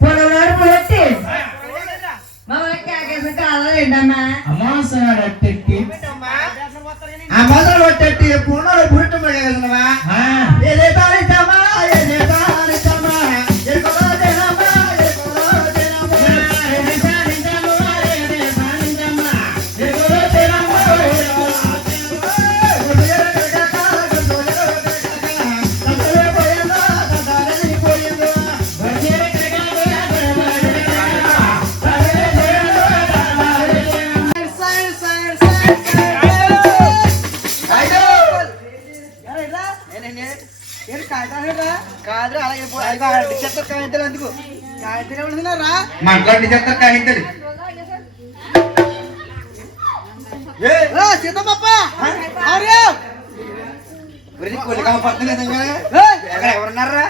పొలవాడు పొలట్టి మమ్మల్ని కేకేసిన కాలం ఏంటమ్మా అమాసనాడు అట్టెట్టి అమాసనాడు అట్టెట్టి పూర్ణ పురిటం కదా ఏదే తాళిద్దామా ఏదే తాళిద్దామా కాదు అలాగే చెప్తారు కాయింతలు అందుకు కాయింతలు ఏమడుతున్నారా మాట్లాడి చెప్తారు కాయింతలు సీతమ్మ ఎవరున్నారా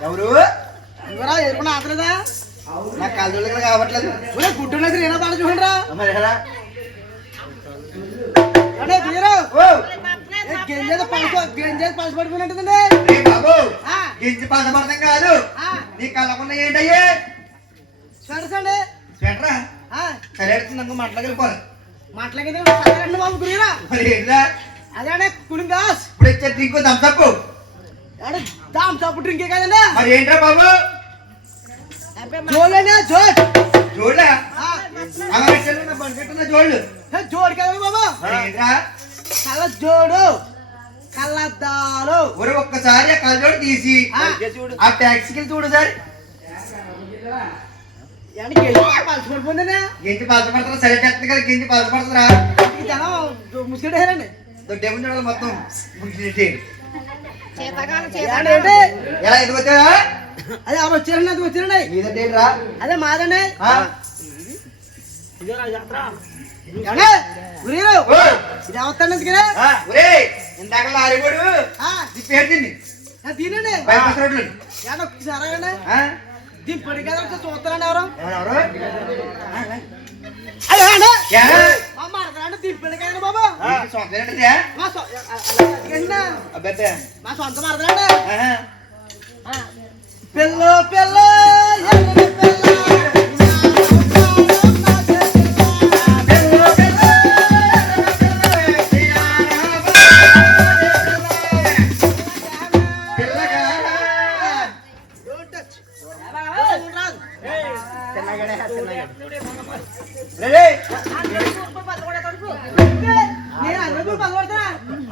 ఎవరు ఎవరా ఎరుకున్నా ఆతలేదా నాకు కాలు కావట్లేదు గుడ్డు నేనా బాగా చూడండిరా గెంజేది పలసపడిపోయినట్టుందండి బాబు గింజి పలసపడతాం కాదు నీ కళ్ళకున్న ఏంటయ్యే స్వెటర్స్ అండి స్వెటరా సరే అనుకో మాట్లాడగలిపోవాలి మాట్లాడేది బాబు గురిరా మరి ఏంటా అదే కులింగ్ గ్లాస్ ఇప్పుడు ఇచ్చే డ్రింక్ దమ్ తప్పు దామ్ తప్పు డ్రింకే కదండి మరి ఏంట్రా బాబు జోలేనా జోడ్ జోడ్లా బండి జోళ్ళు జోడు కదండి బాబు ఏంట్రా కళ్ళ జోడు కళ్ళద్దాలు ఒరే ఒక్కసారి ఆ కళ్ళజోడు తీసి ఆ ట్యాక్సీకి చూడు సార్ పలసిపడిపోయిందనే గింజి పలసపడతారా సరే టెక్నిక్ కదా గింజి పలసపడతారా ముసుగడేరండి దొడ్డేమని చూడాలి మొత్తం ఎలా ఎందుకు వచ్చారా అదే ఆమె వచ్చారండి అది వచ్చారండి మీదంటే రా అదే మాదండి ఇది అవుతాను ఎందుకనే ఒరే ఇందాక లారీగోడు తిప్పేసింది దీనండి బైపాస్ రోడ్లు సరేనండి దింపడి కదా చూస్తారండి ఎవరు మాట్లాడండి దింపడి కదండి బాబు మా సొంత మాట్లాడండి పిల్ల పిల్ల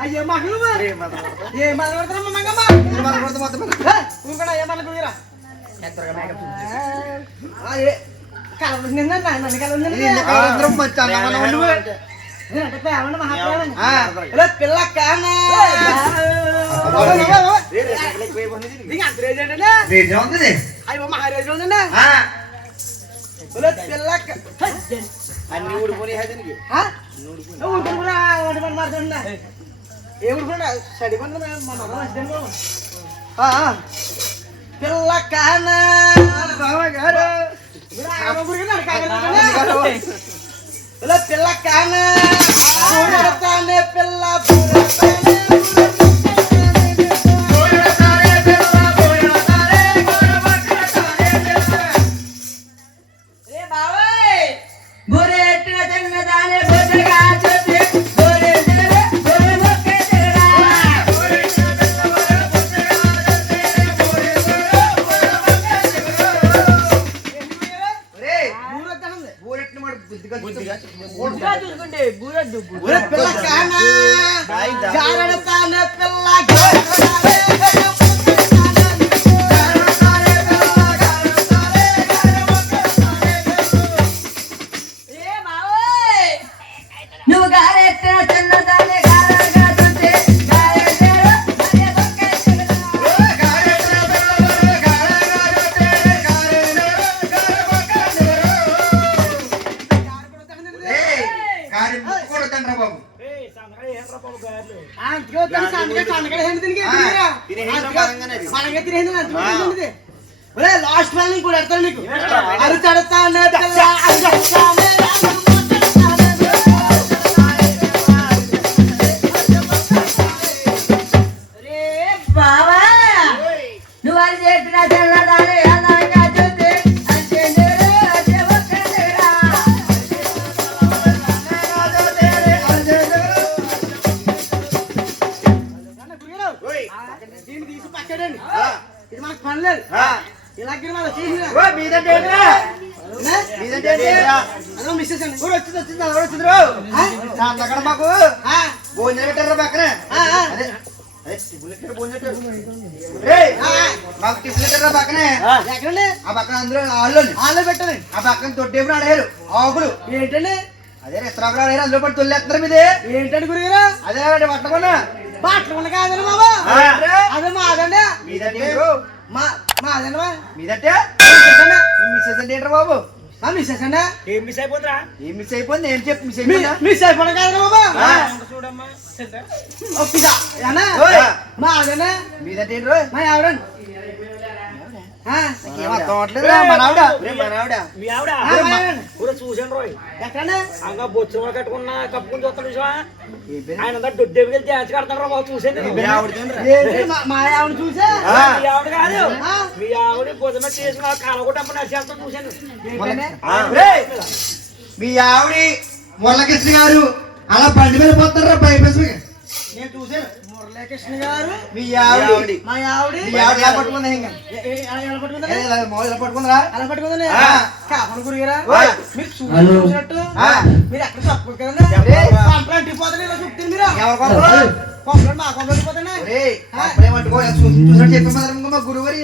అయ్యే మగలు ఏ మగలుడతారమ్మా మంగమ్మ నన్ను కలవద్దు పిల్ల కానా అయ్యో మహారాజు ఉందండి పిల్ల అన్ని ఊడిపోయి మాట్లాడుతున్నా ఏ ఊడుకుండా చడిపోండి పిల్ల కానా గారు పిల్ల కానా పిల్ల పిల్ల కానా జారడతానే పిల్ల నువ్వు గారెత్తిన చిన్నదాన్ని లాస్ట్ మళ్ళీ కూడా ఎడతాను నీకు అరుతడతానే బావా ఎత్తిన చిన్నదాని అందంగా చూస్తే అంచెందురు చెవకలేరా. దీన్ని తీసి పక్కడండి ఇది మనకు పని లేదు ఇలాగే మనం చేసిన అదో మిస్సెస్ అండి మాకు భోజనం పెట్టారా పక్కన మాకు టిఫిన్ పెట్టారా పక్కనే ఎక్కడండి ఆ పక్కన అందరూ ఆళ్ళు ఆలో పెట్టండి ఆ పక్కన తొట్టేపుడు ఆడారు ఆకులు ఏంటండి అదే రెస్టారెంట్ ఆడారు అందులో పడి తొల్లేస్తున్నారు మీదే ఏంటండి గురుగారు అదే పట్టకుండా బాట్ల కాదండి బాబా అదే మాదండి మీదంటే మాదండి మీదంటే మిస్సెస్ అంటే ఏంటారు బాబు మిస్సెస్ అండి ఏం మిస్ అయిపోయింది ఏం చెప్పి మిస్ అయిపోయిందా మిస్ అయిపోవడం కాదండి బాబా మాదండి మీదంటే ఏంటారు మా ఎవరండి చూసాను రోయ్ ఎక్కడండి అంగా బొచ్చు కట్టుకున్న కప్పుకుని చూస్తాడు చూసా ఆయన దొడ్డేవి వెళ్ళి డాన్స్ కడతాడు బాబు చూసాను మా ఆవిడ చూసా మీ ఆవిడ కాదు మీ ఆవిడ భుజమ చేసుకుని కాలగొట్టప్ప నచ్చేస్తాను చూసాను మీ ఆవిడ మురళకృష్ణ గారు అలా బండి మీద పోతారా బైపాస్ నేను చూసాను మురళీకృష్ణ గారు మీ ఆవిడ మా ఆవిడ మీ ఆవిడ ఎలా పట్టుకుందా ఇంకా ఎలా పట్టుకుందా ఎలా పట్టుకుందా అలా పట్టుకుందా కాపన గురిగారా మీరు హలో. చూసినట్టు మీరు ఎక్కడ తప్పు కదండి కంప్లైంట్ ఇవ్వదు ఇలా చెప్తాను మీరు ఎవరు కంప్లైంట్ మా కంప్లైంట్ ఇవ్వదండి చూసినట్టు చెప్పేమన్నారు మా గురువు గారు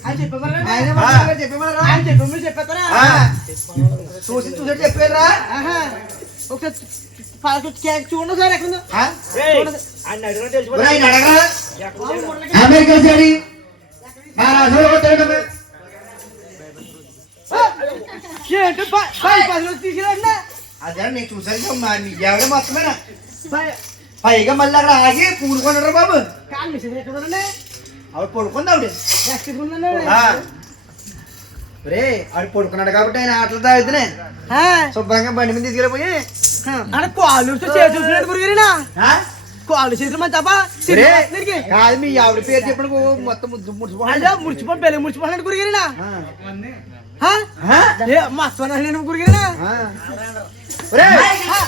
ఆయన చెప్పేవారండి చెప్పేమన్నారు ఆయన చెప్పే మీరు చెప్పేస్తారా చూసినట్టు చెప్పారా ఒకసారి చూడండి సార్ ఎక్కడ ఉందో. ఆయన అడిగిన తెలిసిపోతే అమెరికా సైడ్ ఏంటి పదిలో తీసుకురండి అదే నేను చూసాను మీ ఎవడే మొత్తమేనా పైగా మళ్ళీ అక్కడ ఆగి పూడుకున్నాడు బాబు కాదు మిషన్ ఎక్కడ ఉందండి ఆవిడ పడుకుంది ఆవిడ ఎక్కడ ఉందండి రే ఆవిడ పడుకున్నాడు కాబట్టి ఆయన ఆటలు తాగుతున్నాయి శుభ్రంగా బండి మీద తీసుకెళ్ళిపోయి అంటే కాళ్ళు చేసి చూసినట్టు గురిగిరినా కాళ్ళు చేతులు మంచి తప్ప కాదు మీ ఆవిడ పేరు చెప్పిన మొత్తం ముడిచిపోవాలి అదే ముడిచిపోయి పెళ్ళి ముడిచిపోయినట్టు గురిగిరినా మస్తు గురిగిరినా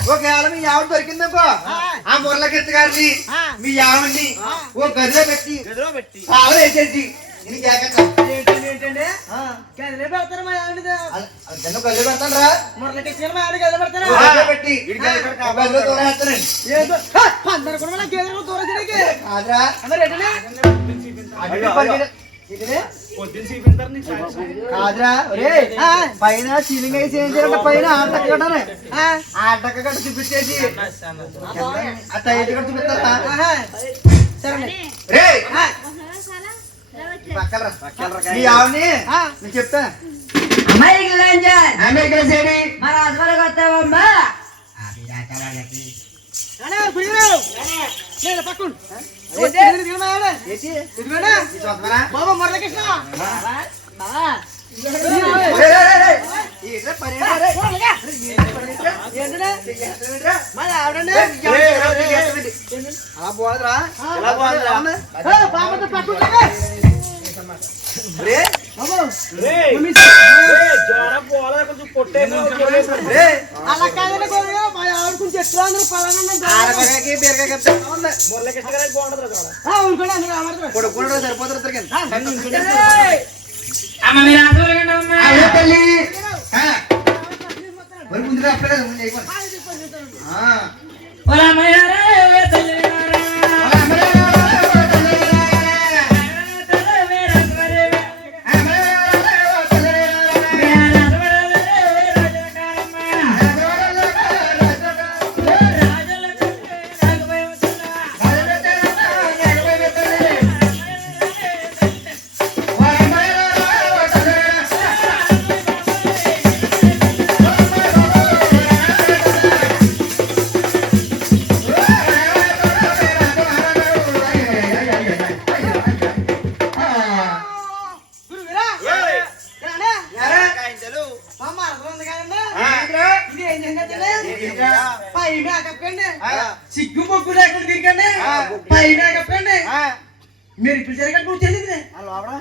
ఒకవేళ మీ ఆవిడ దొరికిందనుకో ఆ మురళకృష్ణ గారిని మీ ఆవిడ్ని ఓ గదిలో పెట్టి సాగు వేసేసి ఏంటండి గదిలో పెడతారా మా ఆవిడ గదిలో పెడతాను రా మురళకృష్ణ మా ఆవిడ గదిలో పెడతారా పెట్టి గదిలో దూరేస్తానండి ఏదో పందరు కూడా మన గదిలో దూరం కాదురా కాదురా పైన సీలింగ్ అయితే ఏం చేయాలంటే పైన ఆటక్క కట్టాలి ఆటక్క కట్ట చూపించేసి ఆ టైట్ కట్ట చూపిస్తారా రే మీ ఆవిని నేను చెప్తా అమ్మాయికి లంజర్ అమెరికా సైడ్ మన హాస్పిటల్కి వస్తావమ్మా పక్కన ఏంటి బాబా మురళకృష్ణ అలా పోదురా అలా కాదండి మా ఆవిడ కొంచెం ఎట్లా అందరూ మురళకృష్ణ గారికి బాగుంటుంది పడుకుంటాడు సరిపోతారు అమ్మ మీరు హాస్పిటల్కి అమ్మా తల్లి మరి ముందు రాలేదు ముందు అయిపోయింది ఓలా అమ్మాయినారా తల్లి సిగ్గు మొగ్గు లేకుండా తిరిగండి పైన కప్పండి మీరు ఇప్పుడు జరిగినట్టు నువ్వు తెలియదు లోపల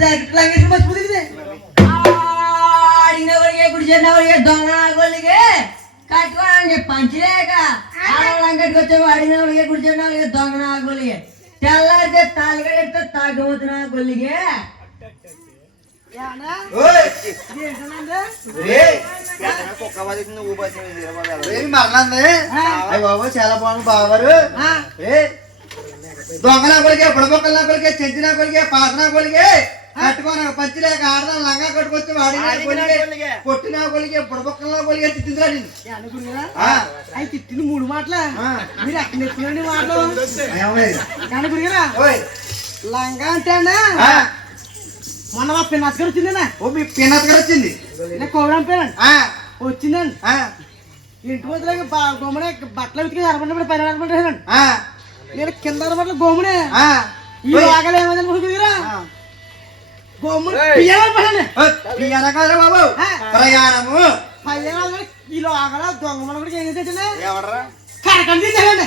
జాకెట్ లాగేసి మర్చిపోతుంది ఆడినవరికి గుడిచినవరికి దొంగ గొల్లికి కట్టుకోవాలని పంచలేక ఆడవాళ్ళం కట్టుకొచ్చావు. ఆడినవరికి గుడిచినవరికి దొంగ గొల్లికి తెల్లారితే తాలిగడెడితే తాగబోతున్నా గొల్లికి మరణంది అయ్యి బాబు చాలా బాగుంది బావగారు. దొంగ నా కొలికే బుడబొక్కల నా కొలికే చెంచి నా కొలికే పాత నా కొలికే కట్టుకోని పంచి లేక ఆడదా లంగా కట్టుకొచ్చి వాడిన కొలికే పొట్టిన కొలికే బుడబొక్కల నా కొలికే తిట్టిందిరా నేను. అవి తిట్టింది 3 మాటలు మీరు ఎక్కడ నెచ్చుకునండి మాటలు గురిగారా లంగా అంటేనా మొన్న మా పిన్నత్ గారు వచ్చిందేనా? ఓ మీ పిన్నత్ గారు వచ్చింది. నేను కోవడం పేరండి వచ్చిందండి. ఇంటి వదిలే గోమనే బట్టలు ఉతికి అరబడినప్పుడు పైన అరబడ్డానండి. నేను కింద అరబట్ల గోమునే ఈ ఆగలు ఏమైందని గురిగారా గోముడు పియ్యాల కాదు బాబు ప్రయాణము కిలో ఆగల దొంగ మన కూడా ఏం చేసేటండి ఎవడరా కరెంట్ తీసేయండి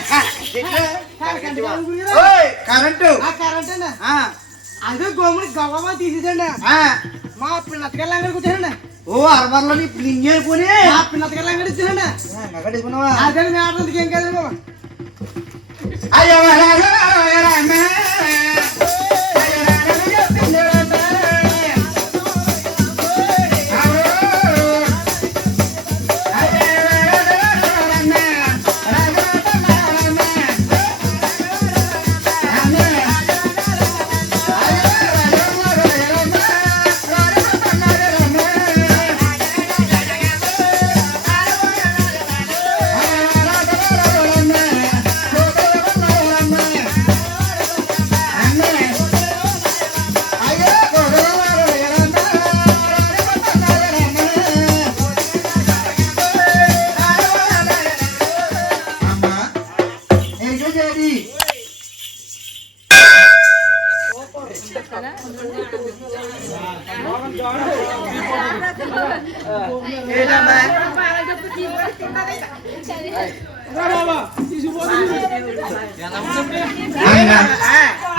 కరెంటు కరెంట్ అండి అదే గోముడి గవ్వ తీసేదండి మా పిన్నతకెళ్ళి అంగడికి వచ్చానండి. ఓ అరబర్లో నింగేసుకుని మా పిన్నతకెళ్ళి అంగడి ఇచ్చానండి. అదే మేడందుకు ఏం కాదు బాబా అయ్యో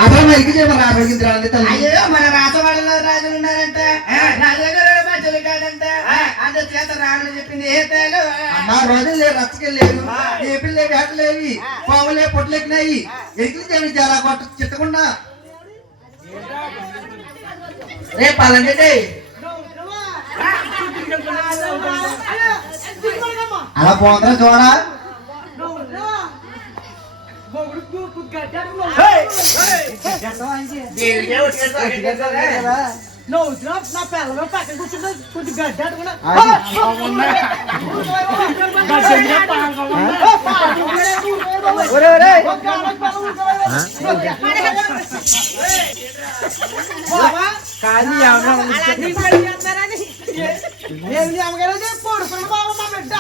అదే మరికి చెప్పాలి ఆరోగ్యం తల్లి. అయ్యో మన రాసవాడలో రాజులు ఉన్నారంటే రాజుగారు మధ్యలో కాడంటే అంత చేత రాడని చెప్పింది ఏ తేలు అమ్మా రోజులు లేవు రచ్చకెళ్ళేరు ఏపిల్ లేవు వేటలేవి పాములే పొట్లెక్కినాయి ఎట్లు చేయండి చాలా కొట్ట చిట్టకుండా రేపు పలండి అలా పోందరా చూడా నా పిల్లలు పక్కన కూర్చుంటే కొంచెం గడ్డి అడుగునా పడుకున్న బాబా మా బిడ్డ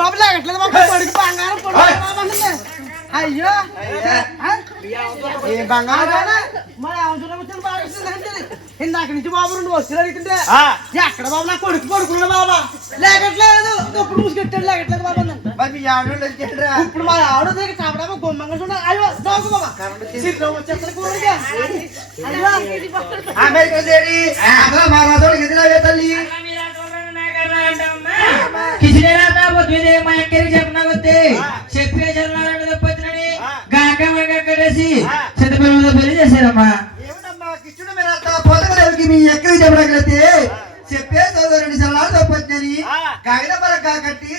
బాబు లేకట్లేదు బాబు పడుకు బంగారం పడుకు అయ్యో ఏ బంగారం మరి అవసరం వచ్చిన బాగా ఇందాక నుంచి బాబు 2 వస్తువులు అడుగుతుంటే ఎక్కడ బాబు నా కొడుకు పడుకున్నా బాబా లేకట్లేదు ఇప్పుడు మూసుకెట్టాడు లేకట్లేదు బాబా ఇప్పుడు మా ఆవిడ దగ్గర కాపడా గొమ్మంగా చూడ అయ్యో దోకు బాబా సిద్ధం వచ్చేస్తారు కూరగా తల్లి పెళ్లి చేశారమ్మా. కిచ్చుడు మీరు పొదగలకి మీ ఎక్కడికి చెప్పగలిగితే చెప్పే చదువు సలహాలు తప్పని కాగిత పరక కట్టి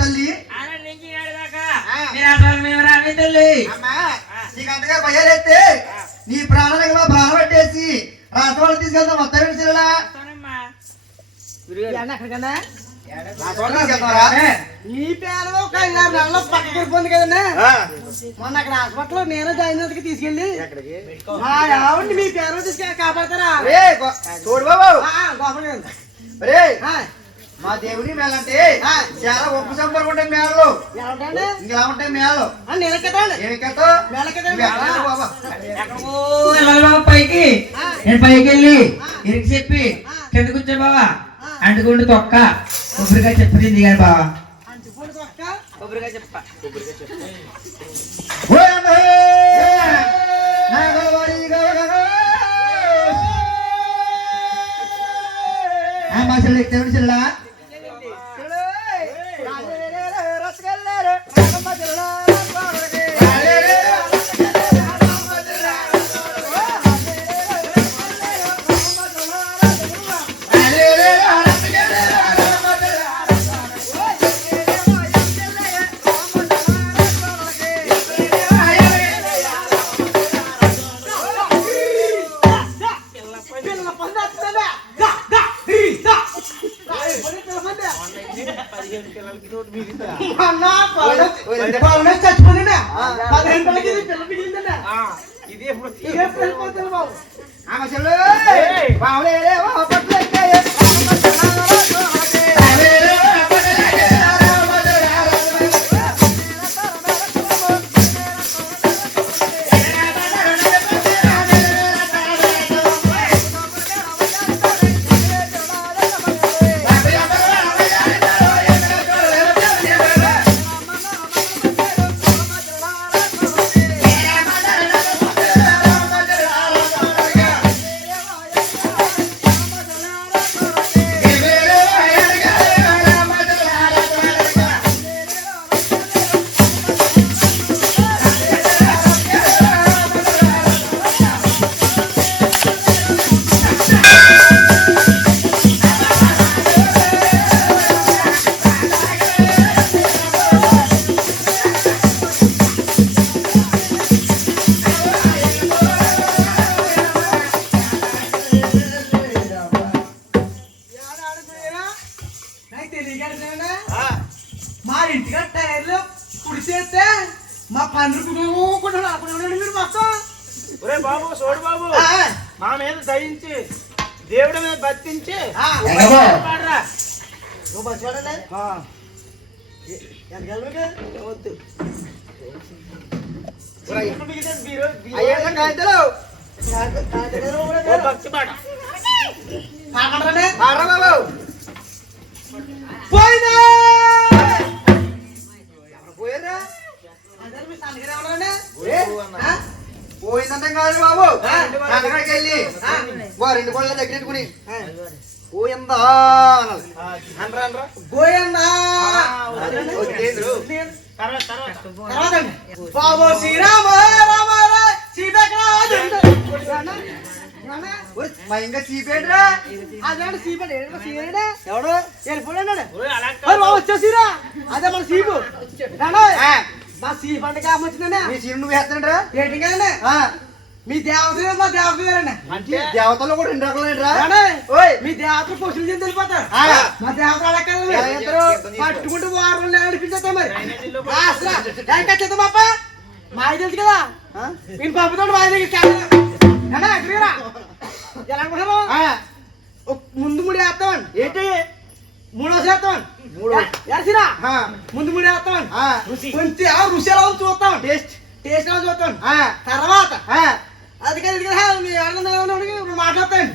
తల్లి నీకు అంతగా భయాలైతే నీ ప్రాణాలకు మా బాధ పట్టేసి రాసవాళ్ళు తీసుకెళ్తాం మొత్తం విడిచిలా ఎక్కడికన్నా తీసుకెళ్తారా ఈ పేరు ఒక 5-6 నెలల్లో పక్కకి వెళ్ళిపోయింది కదండి మొన్న అక్కడ హాస్పిటల్లో నేనే జాయిన్ అవుతుంది తీసుకెళ్ళి మా ఆవిడ్ని మీ పేరు తీసుకెళ్ళి కాపాడతారా చూడు బాబు గోపం మా దేవుని మేళంటే చాలా ఒప్పు సంపర్కుంటే మేళలు ఏమంటే ఇంకా ఉంటాయి మేళలు నేనెక్కతాను పైకి నేను పైకి వెళ్ళి ఇరికి చెప్పి కింద కూర్చో బావా అంటుకుంటూ తొక్క కొబ్బరికాయ చెప్పింది కానీ బావా అంటిపోడు తొక్క కొబ్బరికాయ చెప్ప మా చెల్లి ఎక్కడ చెల్లా చచ్చిపోయిందా 15 పిల్లకి పిల్ల మిగిలిందా ఇది ఎప్పుడు ఇదే వెళ్ళిపోతాను బాబు ఆమె చెల్లు బావులే పట్ల మా ఇంటికి టైర్లు కుడిచేస్తే మా పండ్రు కుడుకుంటున్నాడు మీరు మొత్తం ఒరే బాబు చూడు బాబు మా మీద దయించి దేవుడి మీద బతించి పాడరా నువ్వు బస్సు పడలే ఎంత వద్దు భక్తి పాట పోయినా పోయారా అదే మీ సంగతి ఎవరండి పోయిందంటే కాదు బాబు అక్కడికి వెళ్ళి రెండు కోళ్ళ దగ్గర ఎట్టుకుని పోయిందా అనరా గోయన్నా బాబు శ్రీరామ రామ మా ఇంకా చీపేట్రా అదే సీపడు ఎవడు వెళ్ళిపోయాడు వచ్చేసిరా అదే మన సీపు మా సీప్ అంటే కామొచ్చిందండి మీ సీను నువ్వు వేస్తానంటరా ఏంటి కదండి మీ దేవత మా దేవత గారండి దేవతల్లో కూడా 2 రకాలేంట్రా మీ దేవతలు పశువులు చేసి వెళ్ళిపోతారు మా దేవతలు అడగదు పట్టుకుంటూ వారం నడిపించేస్తాం మరి అసలు పాప మాయ తెలుసు కదా నేను పాపతో మాయ దగ్గర ఎలా అనుకుంటారు ముందు ముడి వేస్తామని ఏంటి మూడో చేస్తామని ఎరసిరా ముందు ముడి వేస్తామని కొంచెం రుచి ఎలా ఉంది చూస్తాం టేస్ట్ ఎలా చూస్తాం తర్వాత అది కదా మాట్లాడతాను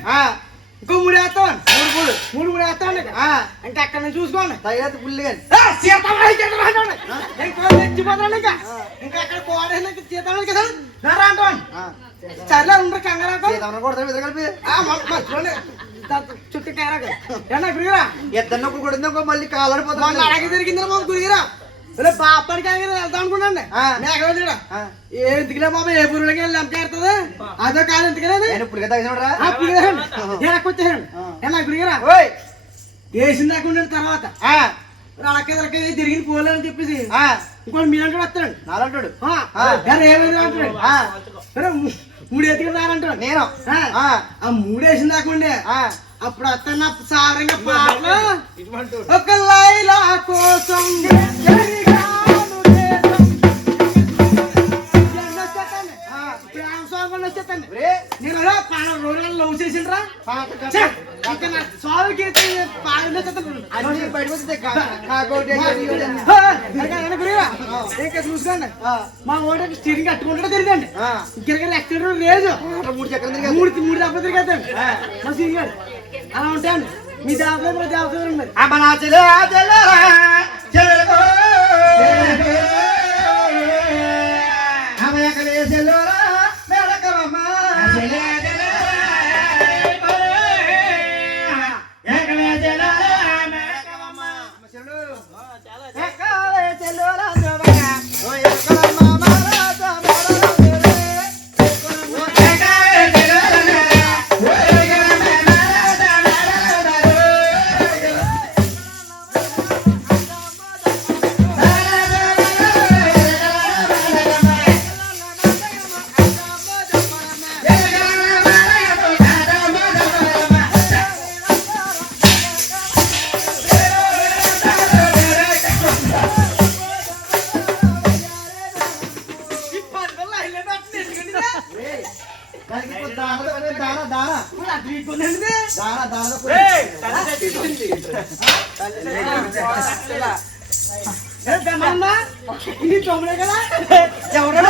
ఇంకో ముడి వేస్తామని మూడు ముడి వేస్తామండి అంటే అక్కడ నుంచి చూసుకోండి తగినంత పుల్లి కానీ తెచ్చిపోతాను ఇంకా అక్కడ కోడ చేతాను కదా అంటాను సర్లే ఉండరు కంగారు కొడతాడు కలిపి చుట్టూ కారా గురిగిరా ఇద్దరు కొడుతుందో మళ్ళీ కాలాడిపోతాం అడగ తిరిగిందిరా బాబు గురిగిరా బాపాడికి వెళ్తాం అనుకున్నాండి ఎందుకులే బాబు ఏ పురుగులకి వెళ్ళి ఎంపేస్తుంది అదో కాదు ఎందుకనేది ఇప్పుడు తగ్గినరా వచ్చేసాడు గురిగిరా వేసిన దాకా తర్వాత అడగకి తిరిగి పోలేని చెప్పేసి ఇంకోటి మీరంటాడు వస్తాడు నాలంటాడు ఏమైంది అంటాడు మూడు ఎత్తుకుని రానంటాడు నేను ఆ మూడేసిన దాకుండే అప్పుడు అతన్న సారంగా పాటలు ఒక లైలా కోసం నేను రోజులు లవ్ చేసిండ్రా చూసుకోండి మా ఓటకి స్టీరింగ్ కట్టుకుంటూ తిరిగండి ఇక్కడ యాక్సిడెంట్ లేదు 3 దెబ్బలు తిరిగేస్తాడు మా సీనియర్ అలా ఉంటాను మీ దేవత మరి దేవత మరి అమ్మ నా చెల్లె చెల్లెలకు అమ్మకలే చెల్లెరా మేడకమ్మ ఇది తొమ్మిదే కదా ఎవరు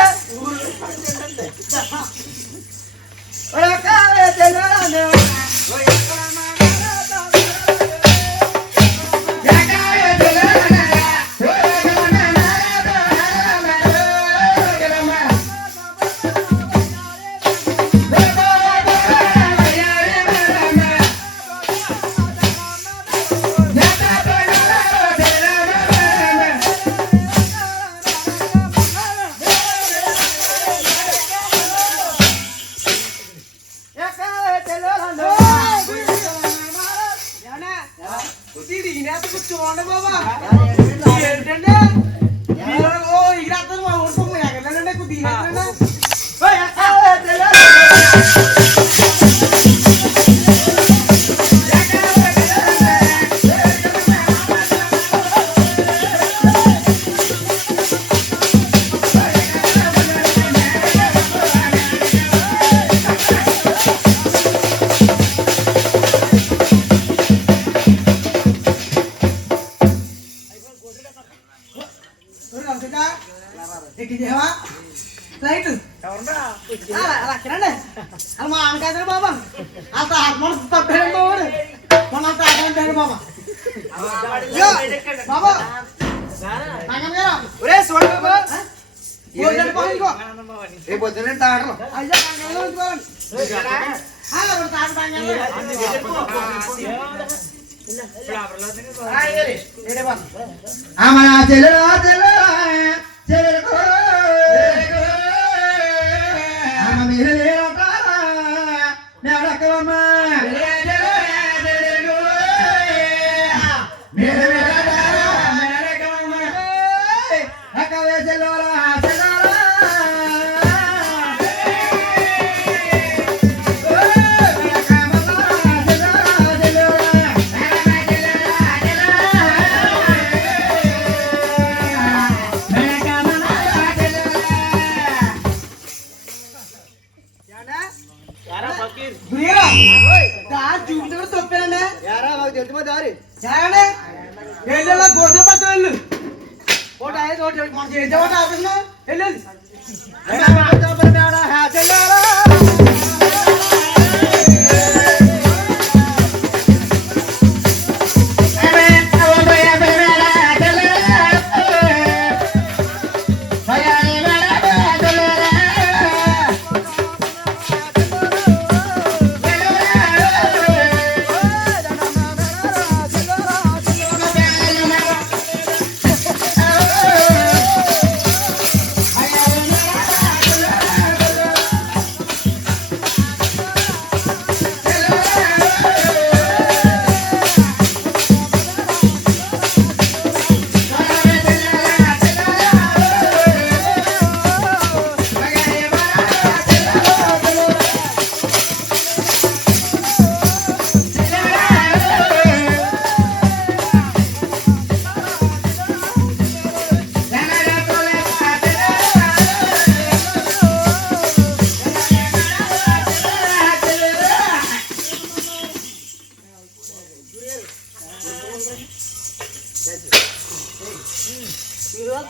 చూడండి బాబా ఏంటంటే ఇక్కడ మా ఊరు ఎక్కడంటే కొద్దిగా రైట్ అక్కడండి అది మా ఆనకాయ బాబా అంత ఆత్మ తప్పేయండి బాబు మన అంత ఆత్మ బాబా బాబా ఒరే చూడండి బాబా అయ్యా పొద్దున్నే తాగడం అమ్మ నా చెల్లెలా చెల్లెలకు అమ్మ మీరు మేడకమ్మ అక్కవే చెల్లెలా చూపించడం తప్పానండి యారా మాకు తెలుసు దారి చేయండి వెళ్ళి గోధుమ పచ్చ వెళ్ళు ఒకటి ఐదు ఒకటి మన చేసే ఒకటి ఆఫీస్లో వెళ్ళండి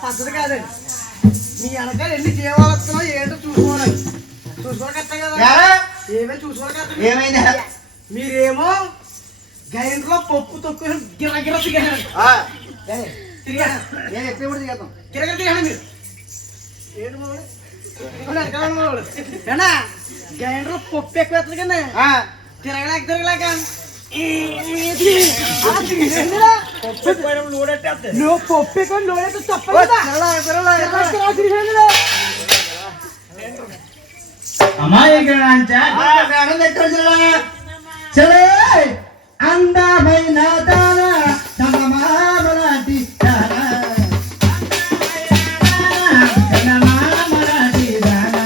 పద్ధతి కాదండి మీ వెనకాల ఎన్ని జీవాలు వస్తున్నావు ఏంటో చూసుకోవాలి చూసుకోవాలి కదా ఏమే చూసుకోవాలి కదా ఏమైంది మీరేమో గ్రైండర్లో పప్పు తొక్కు గిరగిర తిరిగాను తిరిగాను నేను ఎప్పుడు దిగేద్దాం గిరగిర తిరిగాను మీరు ఏంటి బాబు ఏనా గ్రైండర్లో పప్పు ఎక్కువ వేస్తుంది కానీ తిరగలేక నువ్వు పప్పు ఎక్కువ లోడైతే తప్పలేదా చలో అందమైన దాన చందమామలాంటి దాన చందమామలాంటి దాన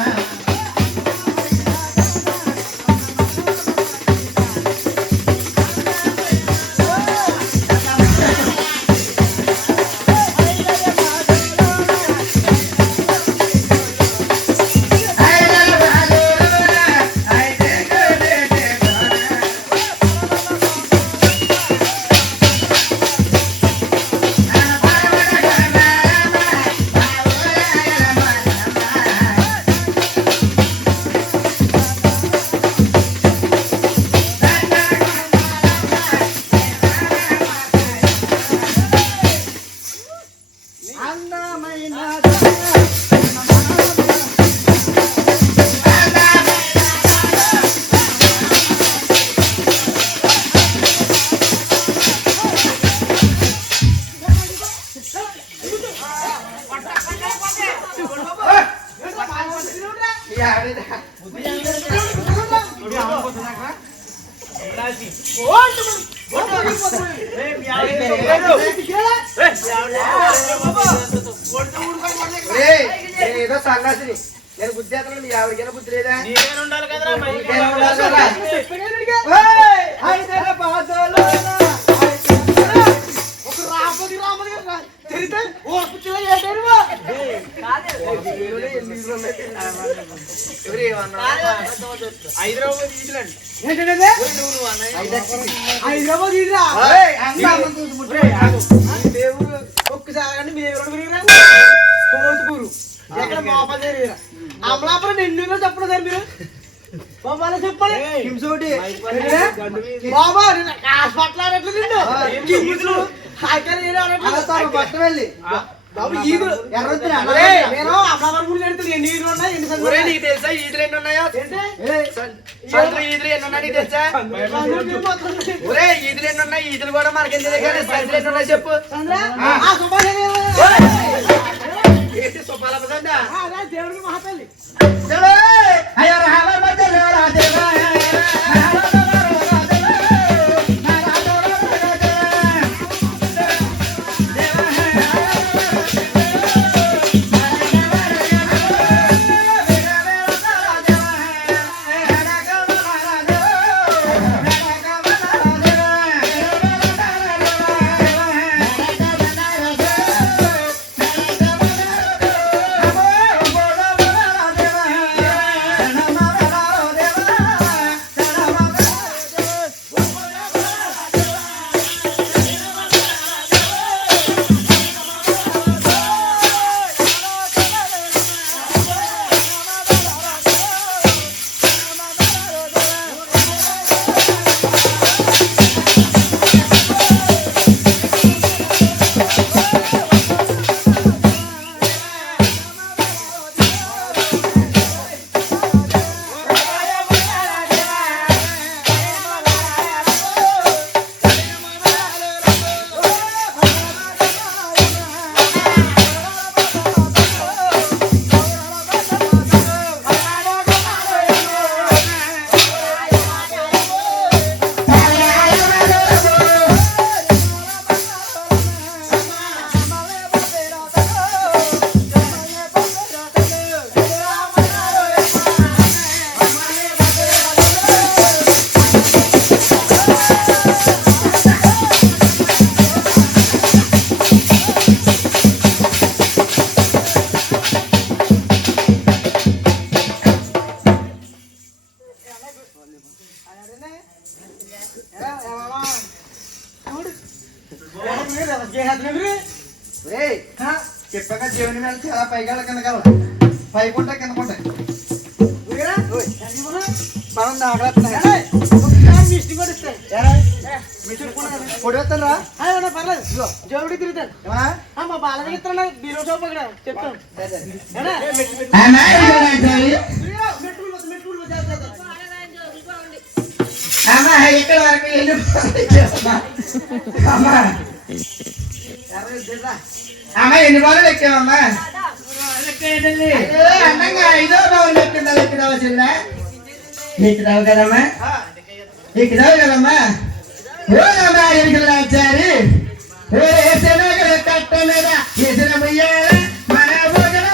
ఏదో సన్నాసిని నేను బుద్ధి చేస్తాను మీ ఎవరికైనా బుద్ధి లేదా ఉండాలి కదరా హైదరాబాద్ ఒక్కసారి మీ ఎవరు కోతుకూరు ఎక్కడ మోపాలు అమలాపురం ఎన్నిలో చెప్పండి సార్ మీరు బాబా చెప్పండి హింసోటి బాబా హాస్పిటల్ ఆడట్లు నిన్ను పట్టం వెళ్ళి బాబు ఈదులు నేను అమలాపురం గురించి అడుగుతుంది ఎన్ని ఈదులు ఉన్నాయి ఎన్ని సంవత్సరాలు నీకు తెలుసా ఈదులు ఎన్ని ఉన్నాయో ఈదులు ఎన్ని ఉన్నాయి నీకు తెలుసా ఒరే ఈదులు ఎన్ని ఉన్నాయి ఈదులు కూడా మనకేం తెలియదు కానీ సంచులు ఎన్ని ఉన్నాయి చెప్పు ఏంటి సుబ్బాలపదండా దేవుడికి మహాతల్లి అయ్యో రామ మధ్యలో రాదేవా చెప్పాక దేవుని మీద చాలా పైగా కింద కల పైకుంటా కింద కొంటాయి మనం నాగలేస్తున్నాయి మిస్టి కూడా ఇస్తాయి పొడివేస్తాను రా పర్లేదు జోబుడి తిరుగుతాను ఏమన్నా మా బాలకి ఇస్తాను బీరో షాప్ అక్కడ చెప్తాను ఏనా? అమ్మా ఇదిగోనాచారి. అమ్మా ఇక్కడ వరకు వెళ్ళిపోమ్మా. అమ్మా అమ్మా ఎన్ని బాలు ఎక్కావమ్మా? అయ్యో, అందంగా 5వ బావులు ఎక్కుదావు చిన్న ఎక్కుదావు కదమ్మా ఎక్కుదావు కదమ్మా. ఓమ్మా ఎదుగునాచారి. ఏ శనగల కట్ట మీద ఎసిన ముయ్యాల మన భోజన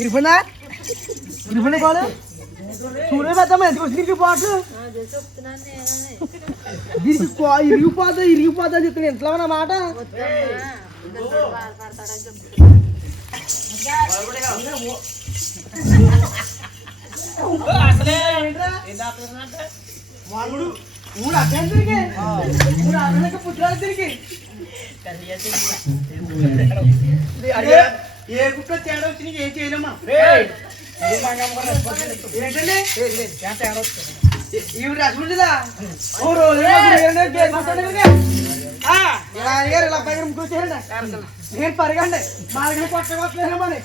ఇరిపోయిందా ఇరిపోయినా కాదు చూడే పెద్దమ్మ ఎందుకు వచ్చింది పాటు ఇరిగిపోతా చెప్తాను ఇంట్లో ఉన్న మాట మూడు అక్కడ తిరిగి మూడు అక్కడ పుట్టాలు తిరిగి ఏ కుక్క తేడా వచ్చి నీకు ఏం చేయలేమ్మా ఏంటండి ఈవిడ రసముంటుందా ఓ రోజు ఇలా పైన కూర్చోండి నేను పరిగండి మాకు కొట్టలేమని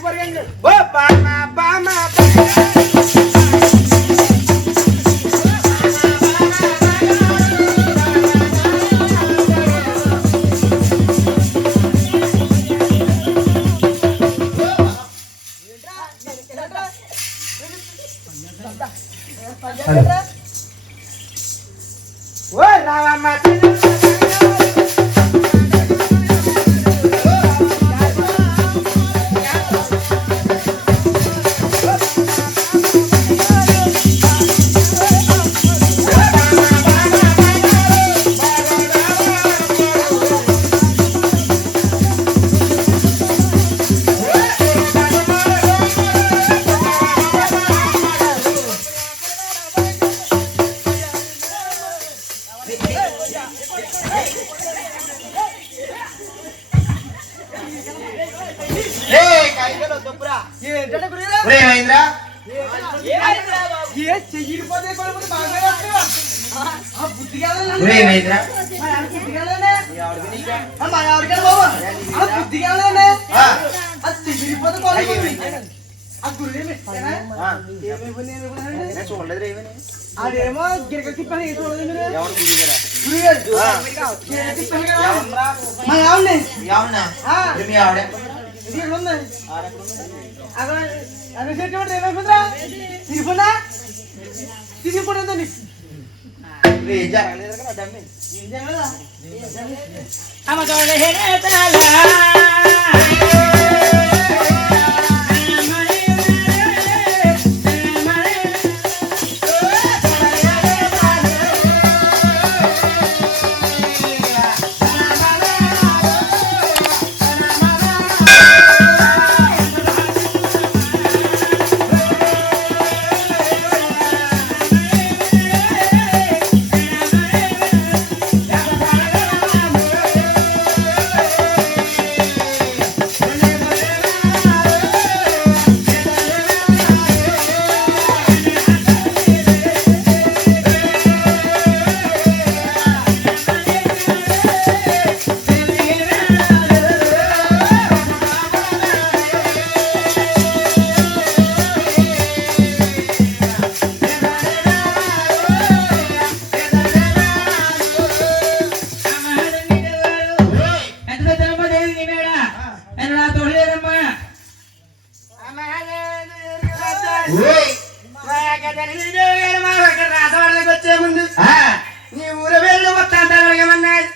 పరిగండి అదేమో గిరక తిప్పని చూడదు మా ఆవిడ తిరిగిపోదా తిరిగిపోతుందండి నీ ఊరు వెళ్ళి మొత్తం అడగమన్నాడు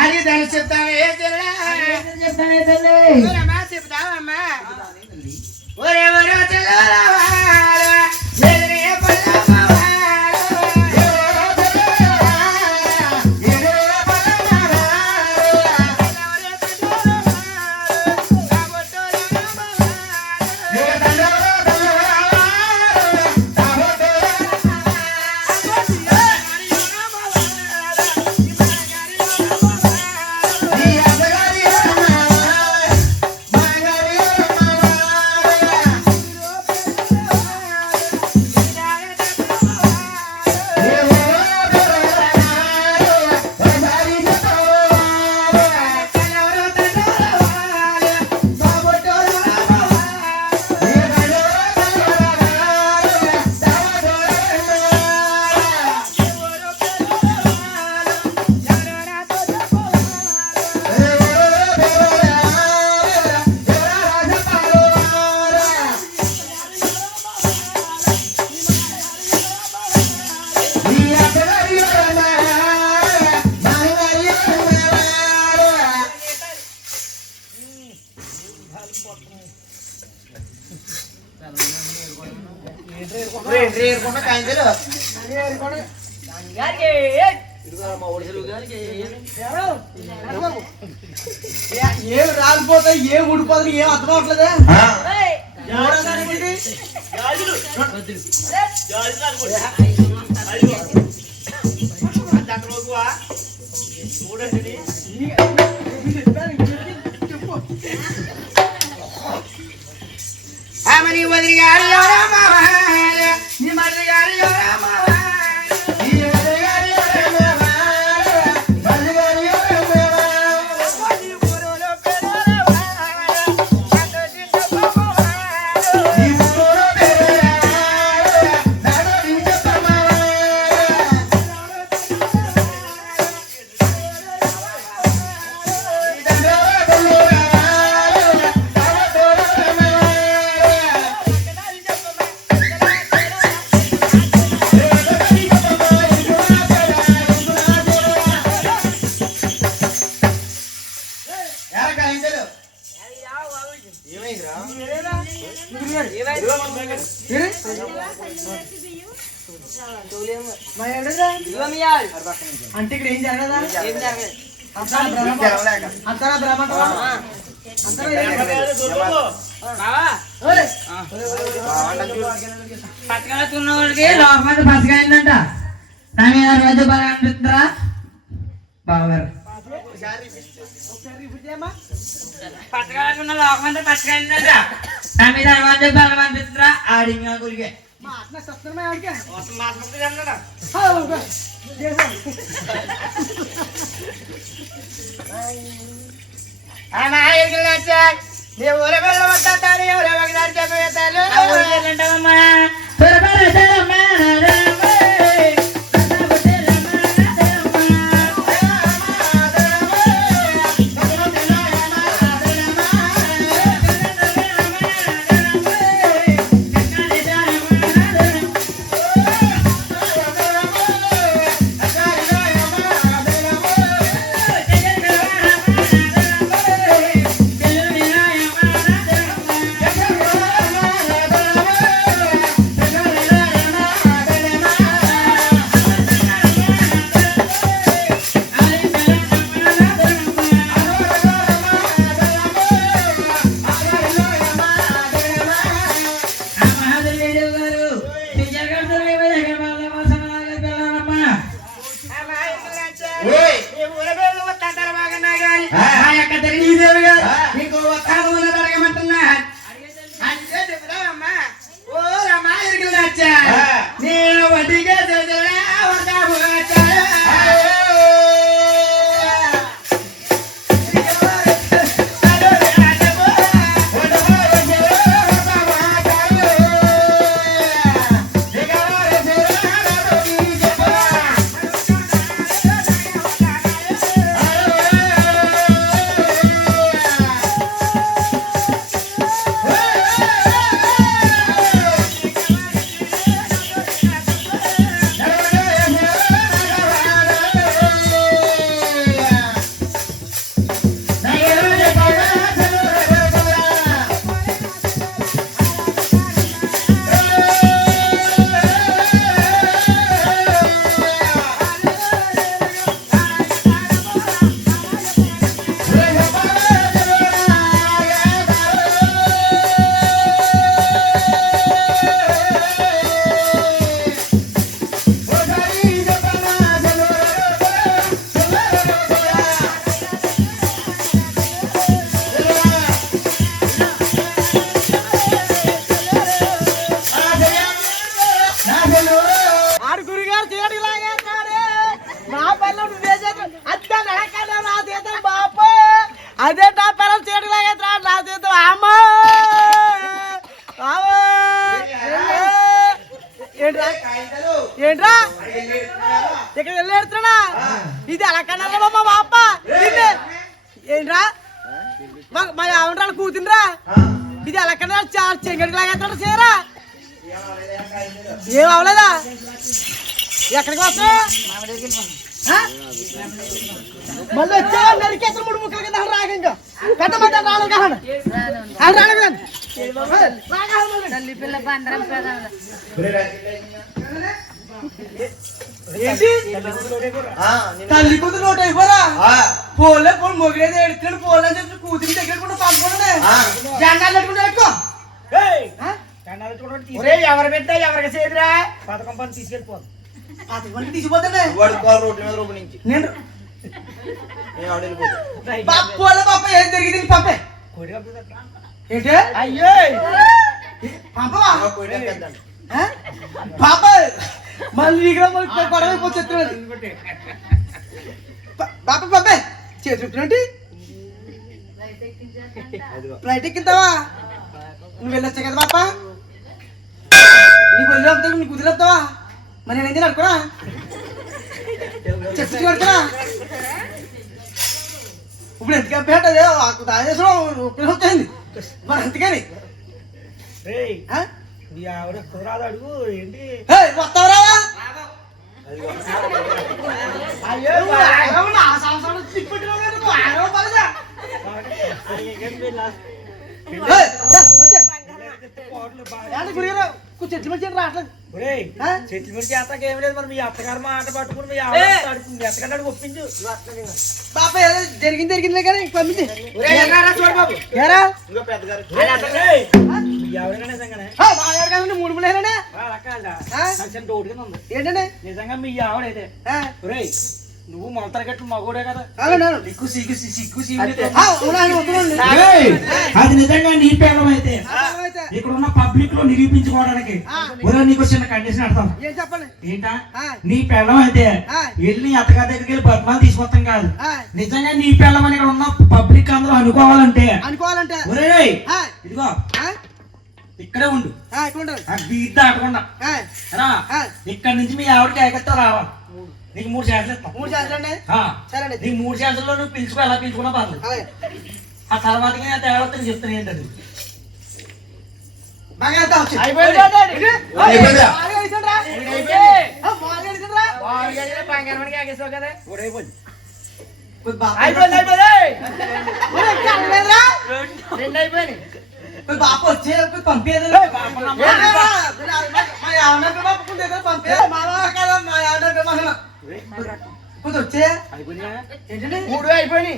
అది దాన్ని చెప్తాను చెప్తావమ్మా ఊరెవరో ఏం రాలిపోతాయి ఏం ఊడిపోతాయి ఏం అర్థం అవట్లేదా చూడండి నీ వదిలి గారు ఎవరా మావా నీ మర్రి గారు ఎవరా మావా అంటే ఇక్కడ ఏం జరగదా అంతా పచ్చగలుతున్న వాళ్ళకి లోకం మీద పచ్చగైందంట కానీ రోజు బాగా అనిపిస్తుందా బావగారు పచ్చగలుతున్న లోకం మీద పచ్చగైందంట నా మీద రోజు బాగా అనిపిస్తుందా ఆడింగా గురిగే అదే నా పిల్లలు చేయడలాగే నా చేత అమ్మా ఏంట్రా ఇక్కడ వెళ్ళేడుతున్నా ఇది ఎలా కన్నా మా బాప ఏంట్రా మా ఆవిడ కూతుండ్రా ఇది ఎలా కన్నా చెంగడికి లాగేస్తాడు చేయరా ఏం అవలేదా ఎక్కడికి వస్తా మళ్ళీ వచ్చా నరికేస్తారు 3 ముక్కల కింద రాక ఇంకా పెద్ద మధ్య తల్లి కూతురు నోట్ అయిపోరా పోలే పోలు మొగిడేది ఎడుతున్నాడు పోలని చెప్పి కూతురి దగ్గర కూడా పంపుకోండి జెండాలు పెట్టుకుంటే ఎక్కువ ఎవరు పెట్టా ఎవరికి చేదురా పథకం పని తీసుకెళ్ళిపోదు పాతిక మంది తీసిపోతానే వాడి కాలు రోడ్డు మీద రూపు నుంచి నేను నేను ఆడ వెళ్ళిపోతాను. పప్పోలే పాప ఏం జరిగింది నీకు పంపే ఏంటి అయ్యో పంపవా ఆ కోడి పెద్దండి. పాప మళ్ళీ నీకు గొడవ అయిపోతుంది పాప పంపే చేతి చుట్టినట్టు ఫ్లైట్ ఎక్కింతావా నువ్వు వెళ్ళొచ్చా కదా పాప నీకు వదిలి వస్తావు నీకు కుదిరి వస్తావా మరి నేను ఏంటి అనుకోరా చెప్పి కొడుతున్నా ఇప్పుడు ఎందుకు పంపేటది దాని వచ్చింది మరి ఎందుకని మీ ఆవిడ కుదరాదు అడుగు ఏంటి వస్తావరా అయ్యో నా సంవత్సరం తిప్పెట్టిన చెట్లు మంచి రావట్లేదు చెట్లు గురించి చేస్తాక ఏం లేదు మరి మీ అత్తగారు మాట పట్టుకుని మీ ఆవిడ ఎత్తకన్నాడు ఒప్పించు పాప ఏదో జరిగింది కానీ పంపించి ఏరా ఇంకో పెద్దగారు మీ ఆవిడ నిజంగానే మాయాడు కదండి మూడు ముళ్ళేనండి డౌట్ కింద ఉంది ఏంటండి నిజంగా మీ ఆవిడైతే ఒరేయ్ నువ్వు మొలతర గట్టు మగోడే కదా అది నిజంగా నీ పేదం అయితే ఇక్కడ ఉన్న పబ్లిక్ లో నిరూపించుకోవడానికి నీకు చిన్న కండిషన్ అర్థం ఏం చెప్పండి ఏంటా నీ పెళ్ళం అయితే వెళ్ళి అత్తగారి దగ్గరికి వెళ్ళి బద్మాలు తీసుకొస్తాం కాదు నిజంగా నీ పెళ్ళం అని ఇక్కడ ఉన్న పబ్లిక్ అందరూ అనుకోవాలంటే ఒరే ఇదిగో ఇక్కడే ఉండు బీట్ దాటకుండా ఇక్కడ నుంచి మీ ఆవిడకి ఏకత్తా రావాలి నీకు 3 ఛాన్సులు ఇస్తాం 3 ఛాన్సులు అండి సరే నీకు 3 ఛాన్సుల్లో నువ్వు పిలుచుకో ఎలా పిలుచుకున్నా పర్లేదు ఆ తర్వాత నేను తేడా చెప్తాను ఏంటది బాప వచ్చే పంపేది వచ్చే మూడు అయిపోయి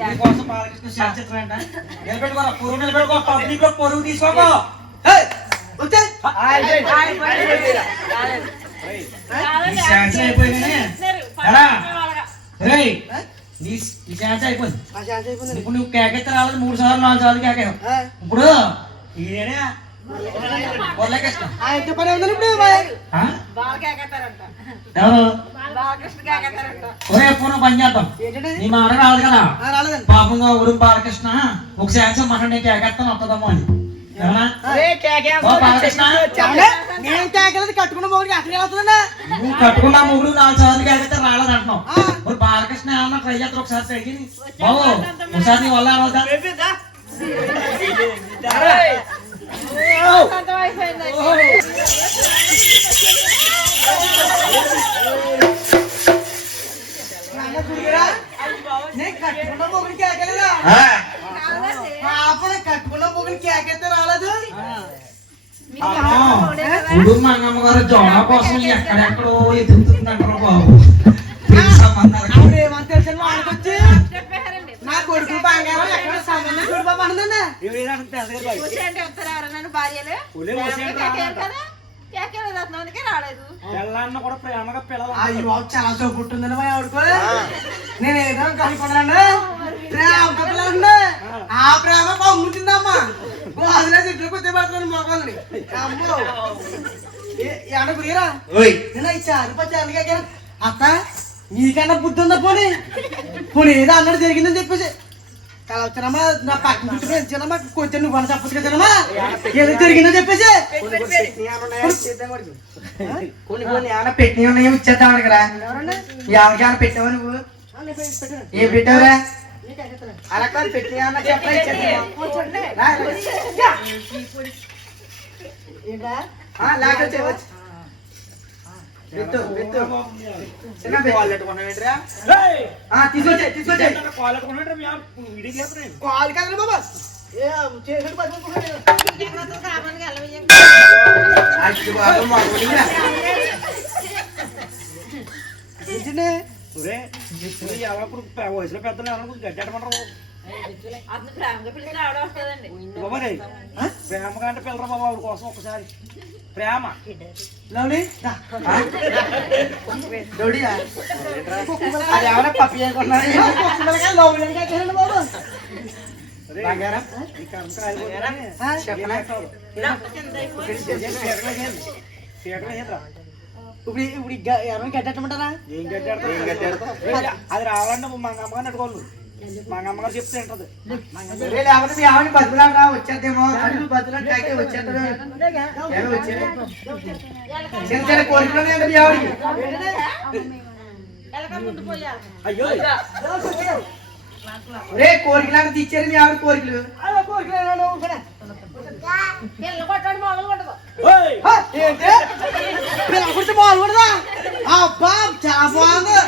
నీకోసం బాలకృష్ణ శాస్త్రం అంట నిలబెట్టుకోరా పొరుగు నిలబెట్టుకో పబ్లిక్ లో పొరుగు తీసుకోకో వచ్చే నీ శాస్త్రం అయిపోయింది ఎలా రేయ్ నీ శాస్త్రం అయిపోయింది ఇప్పుడు నువ్వు కేకెత్త రాలేదు 3 సార్లు 4 సార్లు కేకేవు ఇప్పుడు ఈయనే వదలకేస్తా ఎవరు ఒరే పూర్ణ పని చేద్దాం నీ మాట రాదు కదా పాపంగా ఊరు బాలకృష్ణ ఒక శాంక్షన్ మాట నేను కేకెత్తాను వస్తుందమ్మో అని బాలకృష్ణ నేను కేకలేదు కట్టుకున్న మొగుడికి అట్లా అవుతుందా నువ్వు కట్టుకున్న ముగ్గురు 4 సార్లు కేకెత్తే రాలేదు అంటున్నావు మరి బాలకృష్ణ ఏమన్నా ట్రై చేస్తారు ఒకసారి తగ్గి బాబు ఒకసారి నీ వల్ల అవుతా నేను కట్టుకున్న మొగుడికి కేకలేదా పాపని కట్టుకున్న మొగుడికి కేకెత్తే రాలేదు ఇప్పుడు మా అమ్మగారు జోడ కోసం ఎక్కడెక్కడో ఎదుగుతుందంటారు బాబు ఏమని తెలిసిన వాళ్ళకొచ్చి నా కొడుకు బంగారం ఎక్కడ సంబంధం చూడు బాబు అంటుందండి కూడా ప్రేమగా పిల్లలు అయ్యి బాబు చాలా చూపుట్టుందండి మా ఆవిడకు నేను ఏదో కనుక్కున్నాను ప్రేమ పిల్లలండి ఆ ప్రేమ పంపుతుందమ్మా గోదలే చెట్లు కొద్ది పడుతుంది మొక్కల్ని అమ్మో ఎడ గురిరా నేను ఈ 4-5 ఏళ్ళకి అత్త నీకన్నా బుద్ధి ఉందా పోనీ పోనీ ఏదో అన్నట్టు జరిగిందని చెప్పేసి కలవచ్చానమ్మా నా పక్కన చుట్టూ పెంచానమ్మా కొంచెం నువ్వు అని చెప్పచ్చు కదమ్మా ఏదో జరిగిందని చెప్పేసి కొన్ని ఏమైనా పెట్టిన ఉన్నాయో ఇచ్చేద్దాం కదా ఎవరికి ఏమైనా పెట్టావా నువ్వు ఏం పెట్టావురా అలా కాదు పెట్టిన ఏమన్నా చెప్పరా ఇచ్చేద్దాం తీసుకొచ్చే కాల్ కదా బాబా వయసులో పెద్దలు ఎవరు గడ్డమంటారు ప్రేమగా అంటే పిల్లరా బాబు ఆవిడ కోసం ఒకసారి ప్రేమ లవ్లీ దా. డోడియా అది ఎవరో పప్పి అనుకుంటున్నారు పిల్లకాయలు లవ్లీ అని కట్టేయండి బాబు. బంగారం చెప్పనా? ఇప్పుడు ఇప్పుడు ఎవరైనా కట్టమంటారా? ఏం కట్టాడు అది రావాలంటే మా అమ్మగారు నట్టుకోవాలి మా అమ్మగారు చెప్తే ఉంటది లేకపోతే మీ ఆవిడ బతుకులాగా రా వచ్చేద్దేమో అడుగు బతుకులాగా కాకే వచ్చేస్తాడు చిన్న చిన్న కోరికలు ఉన్నాయంట మీ ఆవిడకి అయ్యో రే కోరికలాగా తీర్చారు మీ ఆవిడ కోరికలు ఓయ్! ఏంటి పిల్లల గురించి బాగుండదా? అబ్బా చాలా బాగుంది.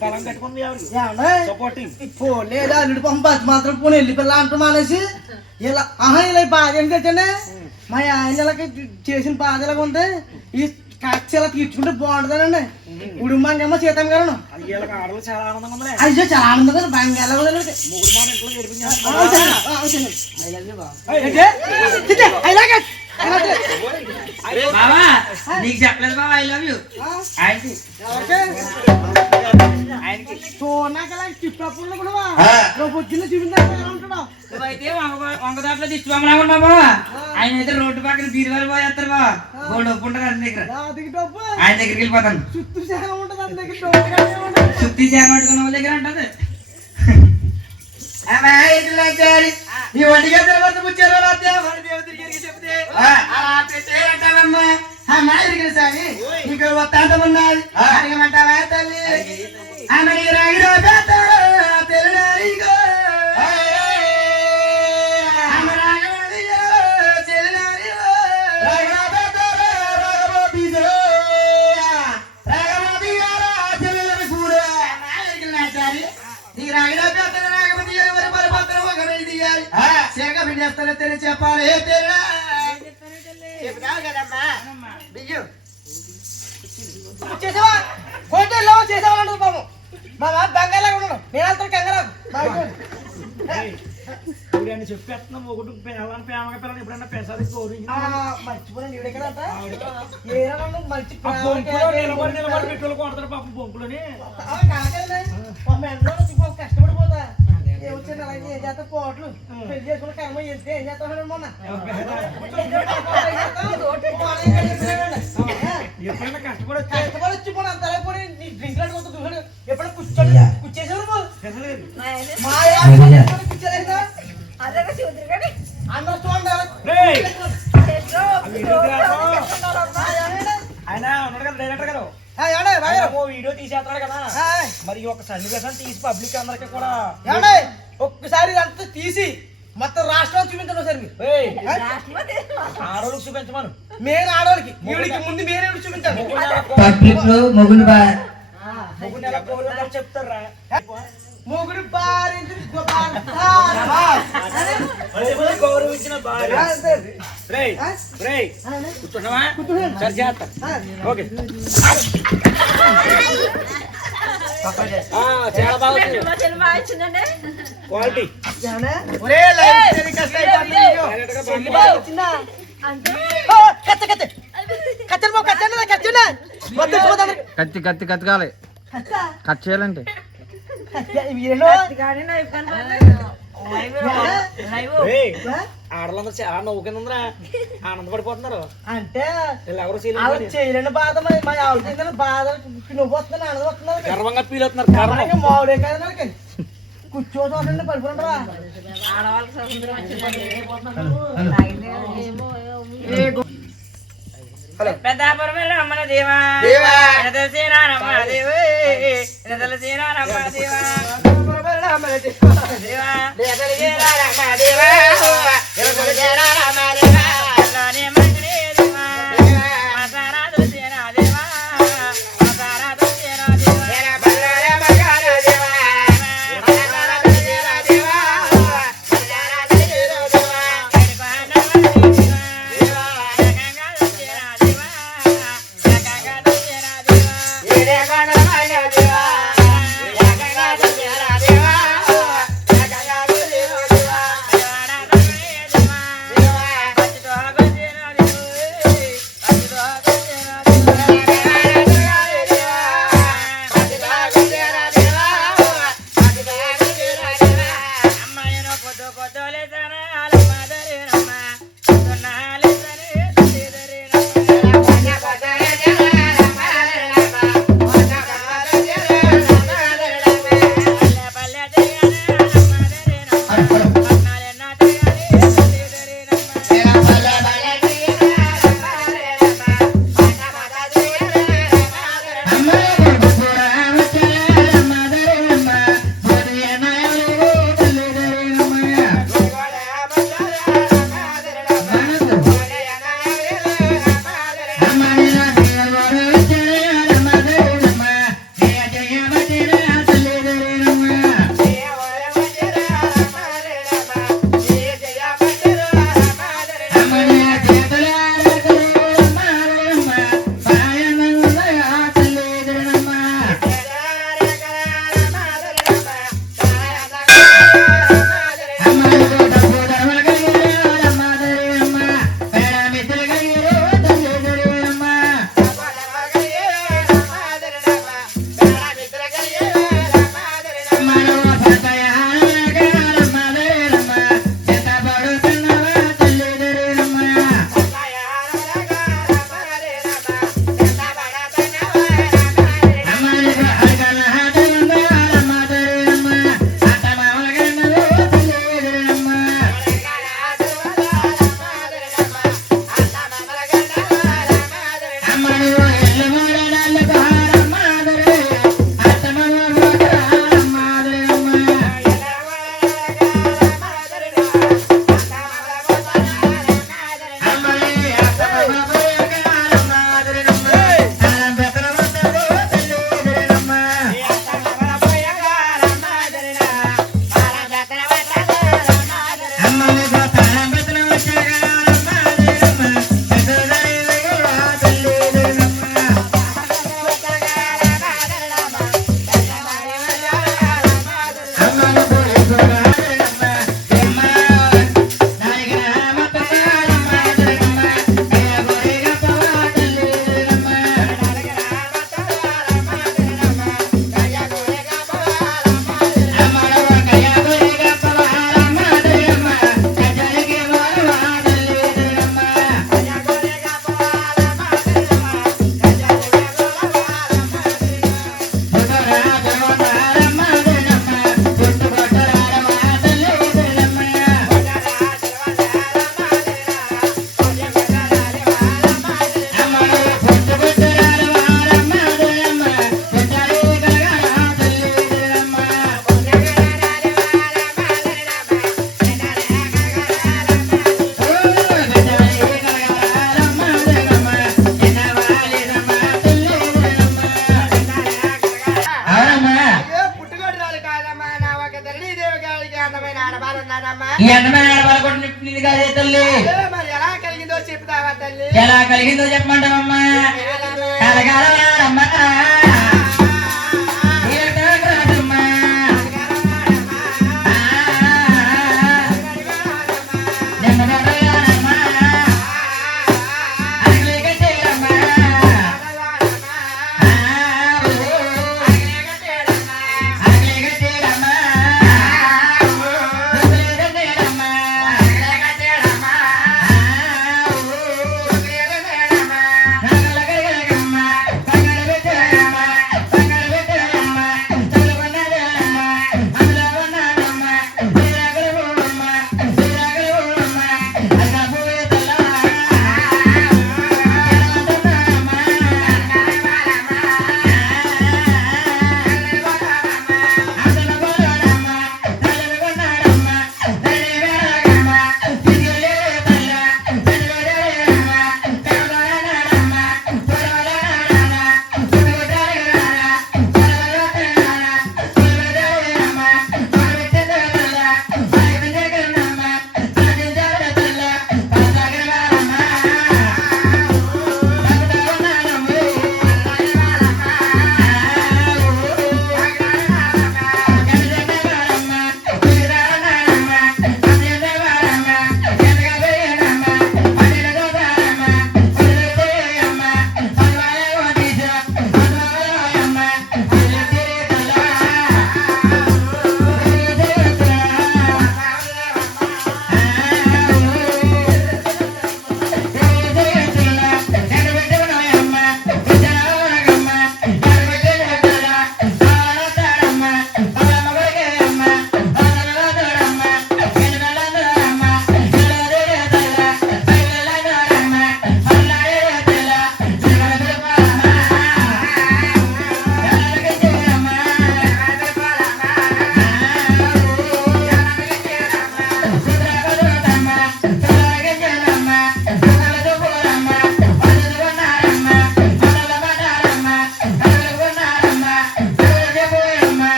పొలం కట్టుకుంది ఏమండి? సపోర్టింగ్ పోలేదు అల్లుడి పంప బతి మాత్రం పోనీ వెళ్ళి పిల్ల అంటూ మానేసి ఇలా ఇలా బాధ ఏం తెచ్చండి మా ఆయన ఇలాగ చేసిన బాధ ఇలాగ ఉంది ఈ కక్ష ఇలా తీర్చుకుంటే బాగుంటుందండి ఉడుమంగమ్మ సీతం గారు వీళ్ళకి ఆడలు చాలా ఆనందంగా ఉంది అయ్యో చాలా ఆనందంగా బంగాళ మూడు మాట ఇంట్లో గడిపించాను బావా నీకు చెప్పలేదు బావా ఐ లవ్ యూ ఆయనకి ఆయనకి చూడనాక చిట్టప్పుడు కూడా రేపు పొద్దున్న చూపించాలి ఉంటాడు నువ్వైతే వంగదాట్లో దిష్టి బొమ్మలాగా ఉన్నావు బావా ఆయన అయితే రోడ్డు పక్కన బీరువాలు పోయేస్తారు బావా గోల్డ్ ఒప్పు ఉంటారు ఆయన దగ్గర దానికి డబ్బు ఆయన దగ్గరికి వెళ్ళిపోతాను చుట్టూ సేన ఉంటుంది అంత దగ్గర డబ్బు ఉంటుంది. సుత్తి చేన పట్టుకున్న వాళ్ళ దగ్గర ఉంటది నీ ఒంటిగా తర్వాత ముచ్చారు సామి నీకు వస్తాంతం ఉన్నది అడగమంటావా తల్లి ఆమెకి రాగిరా చెప్పాలి చేసావా హోటల్లో చేసేవాళ్ళు బాబు మా బంగాళా ఉన్నాడు నేను వెళ్తాను కంగారా ఇప్పుడు చెప్పేస్తున్నాం ఒకటి పిల్లలని ప్రేమగా పిల్లలు ఎప్పుడైనా పెసాది గౌరవించి మర్చిపోయిన ఈవిడే కదంట ఏరా మంచి నిలబడి పెట్టుకోవాలి కొడతారు పాపం బొంకులని కష్టపడిపోతా ఏమొచ్చింది అలాగే ఏం చేస్తా పోట్లు పెళ్లి చేసుకున్న కర్మ చేస్తే ఏం చేస్తాడు మొన్న ఎప్పుడైనా కష్టపడి కష్టపడి వచ్చి పోనీ అంత అలాగే పోనీ నీ డ్రింక్ లాంటి చూసాడు ఎప్పుడైనా కూర్చోడు కూర్చేసావు కూర్చోలేదా అందరూ చూడండి ఆయన ఉన్నాడు కదా డైరెక్టర్ గారు వీడియో తీసేస్తాడు కదా మరి ఒక సన్నివేశం తీసి పబ్లిక్ అందరికి కూడా ఒక్కసారి అంతా తీసి మొత్తం రాష్ట్రం చూపించండి సార్ మీరు ఆడోళ్ళకి చూపించమను మెయిన్ ఆడవాళ్ళకి ఈవిడికి ముందు మీరే చూపించాలి పబ్లిక్ లో మొగుడు చెప్తారా మొగుడు భార్య గౌరవించిన భార్య కూర్చున్నావా సరి చేస్తా ఓకే చాలా బాగా క్వాలిటీ కత్తి కత్తి కత్తికాలి కట్ చేయాలంటే ఆడలందరూ చాలా నవ్వుకుందరా ఆనందపడిపోతున్నారు అంటే ఎవరు చేయలేని బాధ మా ఆవిడ బాధ నువ్వు వస్తున్నాను ఆనందం వస్తున్నాను గర్వంగా ఫీల్ అవుతున్నారు మామిడే కదా కూర్చో చూడండి పడుకుంటారా పెద్దాపురం రమ్మన దేవా సేనారమ్మ దేవే సేనారమ్మ దేవా ఈ అందమైన ఆడవాళ్ళ కొట్టు నిప్పింది కాదే తల్లి. ఎలా కలిగిందో చెప్తావా తల్లి? ఎలా కలిగిందో చెప్పమంటావమ్మా? కలగాలమ్మా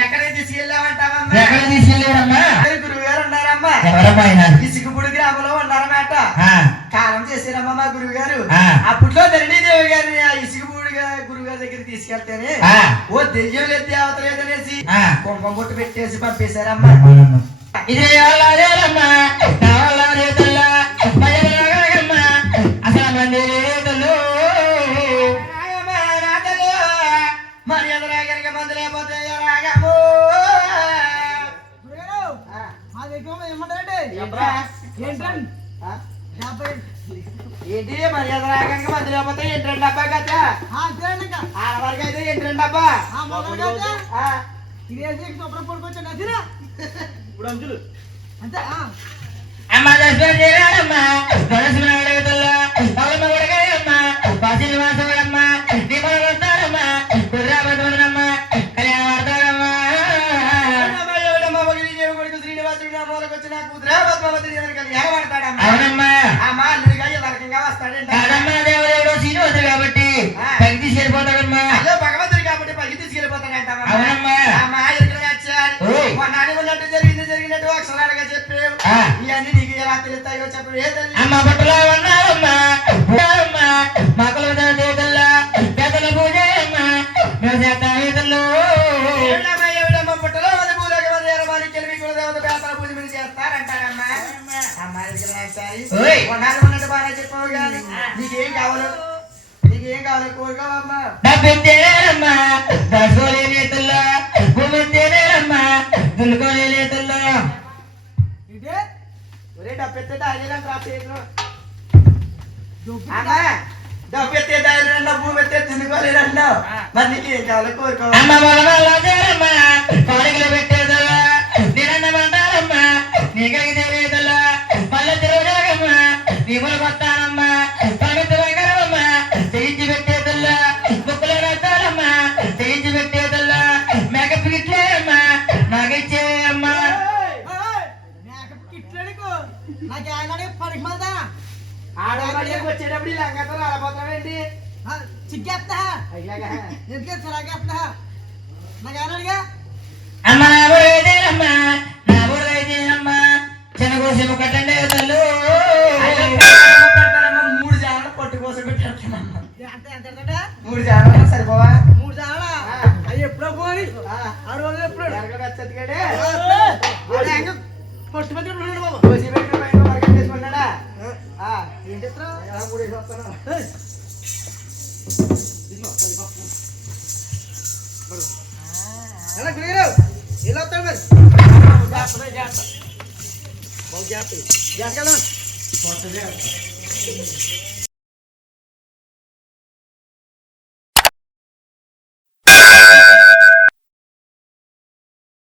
ఎక్కడికి తీసుకెళ్ళామంటావమ్మా? ఎక్కడ తీసుకెళ్ళాడమ్మా? గురువు గారు ఉన్నారమ్మా. ఎవరమ్మా ఆయన? ఇసుకపూడి గ్రామంలో ఉన్నారన్నమాట. చేశారమ్మా మా గురువు గారు. ఆ. అప్పట్లో ధరణీదేవి గారిని ఆ ఇసుకపూడిగా గురువు గారి దగ్గరికి తీసుకెళ్తేనే ఆ. ఓ దెయ్యం లేదు దేవత లేదనేసి ఆ. కుంకుమ బొట్టు పెట్టేసి పంపేశారమ్మా. ఇదే వాళ్ళమ్మ నా వాళ్ళ రేతల్లా భయరాగమ్మ అసలు మంది రేతలు మరి ఎదురాగరికి మందు లేకపోతే రాగము. మా దగ్గర ఏమంటారండి ఏంట్రా? ఏంటండి ఆ? 50 ఏంటి మరి ఎదురాగరికి మందు లేకపోతే ఏంటండి డబ్బా కదా అంతేనండి ఇంకా ఆడవారికి అయితే ఏంటండి డబ్బా. ఆ మొదలు కదా ఆ. తినేసి శుభ్రం పడుకోవచ్చండి అదిరా ఇప్పుడు అంచులు అంతే అమ్మ దశరమ్మ దొరసినమ్మా పాసిల్ వాసవడమ్మ నిమల వస్తారమ్మ కుర్రాబదమ్మ కళ్యాణ వాడతారమ్మా శ్రీనివాసుడు నా మూలకు వచ్చిన కూతురా పద్మావతి ఎగబడతాడమ్మా. అవునమ్మా అమ్మా అల్లుడిగా ఎదరకంగా వస్తాడంట. కాదమ్మా దేవుడు శ్రీనివాసుడు కాబట్టి పైకి తీసుకెళ్ళిపోతాడమ్మా. అయ్యో భగవంతుడు కాబట్టి పైకి తీసుకెళ్ళిపోతాడంట. అవునమ్మా అమ్మా ఎరుకలు వచ్చారు. ఓయ్. మొన్నాడు ఉన్నట్టు జరిగినట్టు అక్షరాలుగా చెప్పావు. ఆ. ఇవన్నీ నీకు ఎలా తెలుస్తాయో చెప్పు. ఏ తల్లి? అమ్మ బట్టలో ఉన్నారమ్మా ఉన్నారమ్మా మా కుల దేవతల్లా పేదల పూజ అమ్మా మేము చేస్తాం ఈతల్లో ఏమిటమ్మా, ఏమిటమ్మా పుట్టలో మంది భూలోకి మంది ఎర్రమాని కెలిమి కుల దేవత పేపల పూజ మీరు చేస్తారంటారమ్మా. అమ్మా ఎరుకలు వచ్చారు. ఓయ్. మొన్నాడు ఉన్నట్టు బాగా చెప్పావు కానీ నీకేం కావాలో కోరుకోవమ్మా. డబ్బెత్తేనమ్మా దర్శోలే నేతల్లో భూమెత్తేనమ్మా దులుకోలే నేతల్లో ఇదే ఒరే డబ్బెత్తే తాగేదంట చేతులు. అమ్మా డబ్బెత్తే తాగలేదన్నా భూమి ఎత్తే తినుకోలేదన్నా. మరి నీకు ఏం కావాలో కోరుకోవాలి. అమ్మ మొలమల్లమ్మా కోరికలు పెట్టేదల్లా నిరన్నమంటారమ్మా నీకలిగి తెలియదల్లా పల్లె తిరగమ్మా నీ ములు కొత్తానమ్మా పవిత్ర వెంకరమ్మా తెగించి పెట్టేదల్లా బుక్కులు రాస్తారమ్మా తెగించి పెట్టేదల్లా మేకప్ గిట్లేమ్మా నాకిచ్చేయమ్మా మేకప్ కిట్లడుకో నాకు ఆయన పనికి మళ్ళా ఆడవాళ్ళకి వచ్చేటప్పుడు ఇలా అంగతో రాలపోతావేంటి? చిక్కేస్తా అయ్యాగా ఎందుకే చిరాకేస్తా నాకు ఆయన అడిగా అమ్మ నా బుర్రైతేనమ్మా నా బుర్రైతేనమ్మా చిన్నకోసము కట్టండి తల్లు పెడతారమ్మా. 3 జానాలు పట్టు కోసం పెట్టేస్తానమ్మా. ఎంత 3 జానాలు సరిపోవా? 3 సార్లా అవి ఎప్పుడో పోని 6 రోజులు ఎప్పుడు ఎరగ వెచ్చటిగాడే ఫస్ట్ మంది ఉన్నాడు బాబు కోసి పెట్టి పైన వరకు చేసుకున్నాడా? ఏంటి ఇతను? ఎలా గురిగారు ఎలా వస్తాడు మరి జాగ్రత్త జాగ్రత్త